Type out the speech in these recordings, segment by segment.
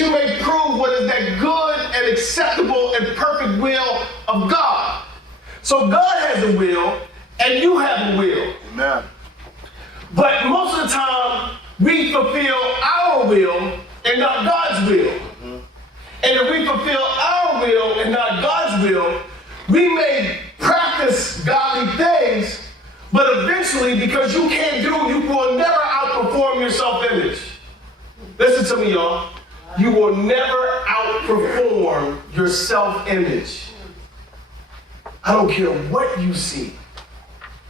you may prove what is that good and acceptable and perfect will of God. So God has a will, and you have a will. Amen. But most of the time, we fulfill our will and not God's will. And if we fulfill our will and not God's will, we may practice godly things, but eventually, because you can't do, you will never outperform your self-image. Listen to me, y'all. You will never outperform your self-image. I don't care what you see.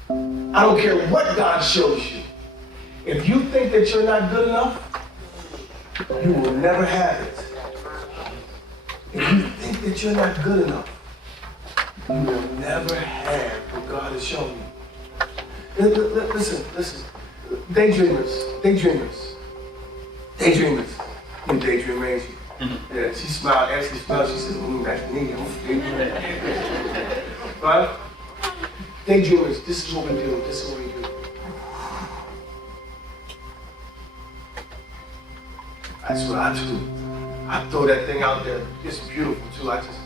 I don't care what God shows you. If you think that you're not good enough, you will never have it. If you think that you're not good enough, you will never have what God has shown you. Listen. Daydreamers. You daydream, ain't you? Yeah, she smiled, as she smiled, she said, that's me, I'm a daydreamer. Right? Daydreamers, this is what we do, That's what I do. I throw that thing out there. It's beautiful too. I just,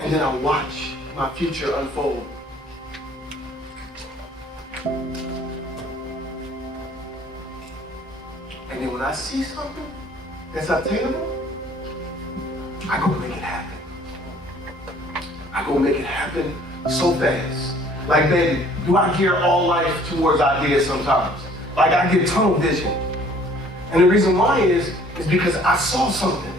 and then I watch my future unfold. And then when I see something that's obtainable, I go make it happen. I go make it happen so fast. Like, baby, do I gear all life towards ideas sometimes? Like, I get tunnel vision. And the reason why is because I saw something.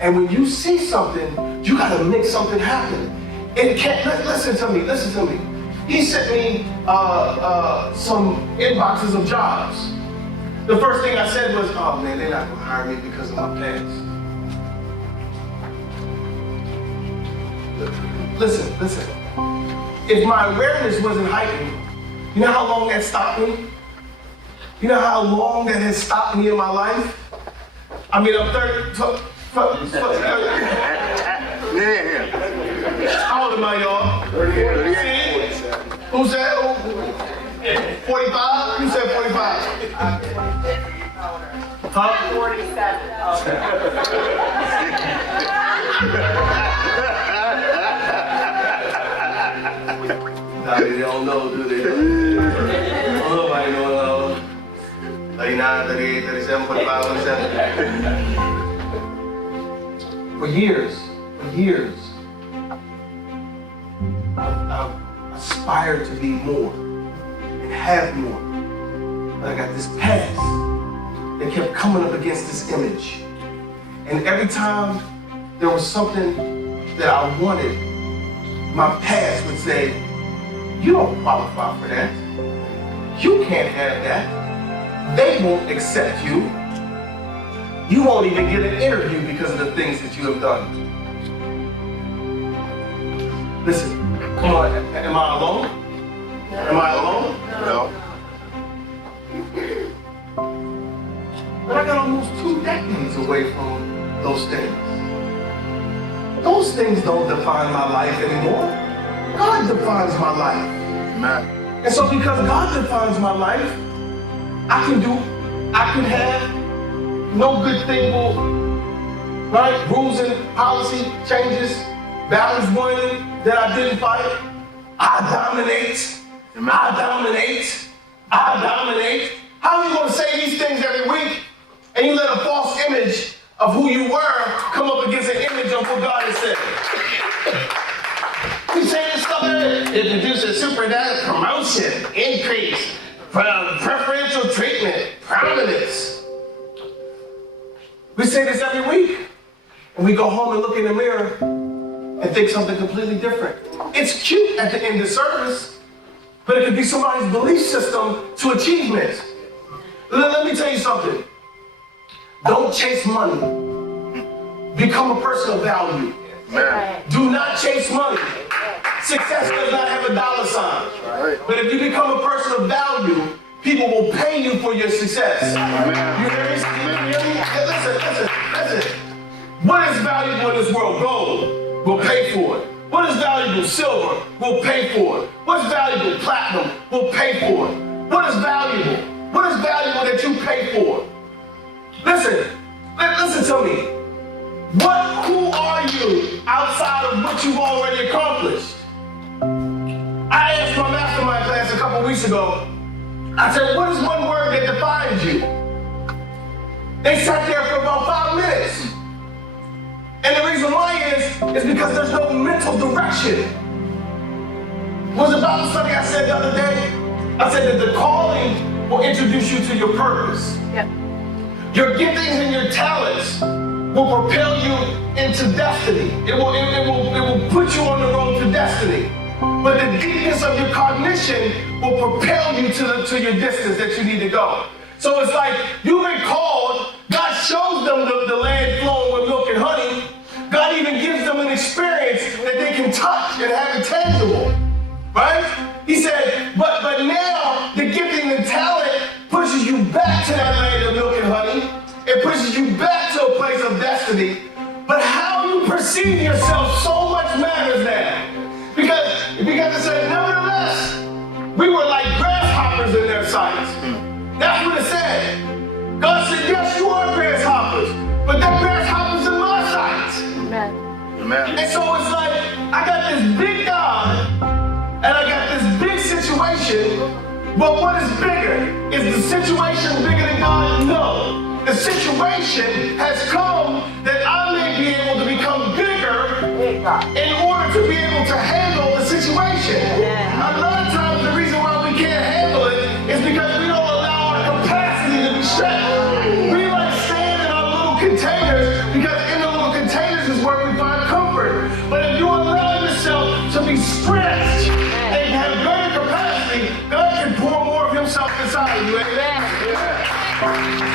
And when you see something, you gotta make something happen. It can't, listen to me. He sent me some inboxes of jobs. The first thing I said was, oh man, they're not gonna hire me because of my past. Listen. If my awareness wasn't heightened, you know how long that stopped me? You know how long that has stopped me in my life? I mean, I'm 30. How old am I, y'all? 38. See? Who said? 45? You said 45. Huh? 47. Nah, they don't know, do they? Nobody knows. 39, 38, 37, 45, 47. For years, I've aspired to be more and have more. But I got this past that kept coming up against this image. And every time there was something that I wanted, my past would say, you don't qualify for that. You can't have that. They won't accept you. You won't even get an interview because of the things that you have done. Listen, come on, am I alone? Am I alone? No. But I got almost 2 decades away from those things. Those things don't define my life anymore. God defines my life. Amen. And so because God defines my life, I can have no good thing will, right? Rules and policy changes, battles won that I didn't fight. I dominate. Amen. I dominate. How are you going to say these things every week and you let a false image of who you were come up against an image of what God has said? We say this stuff every day. It produces supernatural promotion, increase, preferential treatment, prominence. We say this every week. And we go home and look in the mirror and think something completely different. It's cute at the end of service, but it could be somebody's belief system to achievement. Let me tell you something. Don't chase money. Become a person of value. Amen. Do not chase money. Success does not have a dollar sign. Right. But if you become a person of value, people will pay you for your success. Amen. You hear me? You hear me? Hey, listen. What is valuable in this world? Gold. We'll pay for it. What is valuable? Silver. We'll pay for it. What's valuable? Platinum. We'll pay for it. What is valuable? What is valuable that you pay for? what you've already accomplished. I asked my mastermind class a couple weeks ago, I said, what is one word that defines you? They sat there for about 5 minutes. And the reason why is because there's no mental direction. Was the Bible study I said the other day? I said that the calling will introduce you to your purpose. Yep. Your giftings and your talents will propel you into destiny. It will put you on the road to destiny. But the deepness of your cognition will propel you to your distance that you need to go. So it's like you've been called, God shows them the land flowing with milk and honey. God even gives them an experience that they can touch and have it tangible. Right? He said, but now the gifting and talent pushes you back to that land of milk and honey. It pushes you back to a place of destiny. But how you perceive yourself so much matters now. Because it said, nevertheless, we were like grasshoppers in their sights. That's what it said. God said, yes, you are grasshoppers, but they're grasshoppers in my sight. Amen. Amen. And so it's like, I got this big God, and I got this big situation, but what is bigger? Is the situation bigger than God? No. The situation has come that I may be able to become bigger in order to be able to handle the situation. A lot of times the reason why we can't handle it is because we don't allow our capacity to be stretched. We like staying in our little containers because in the little containers is where we find comfort. But if you allow yourself to be stretched and have greater capacity, God can pour more of himself inside of you. Amen.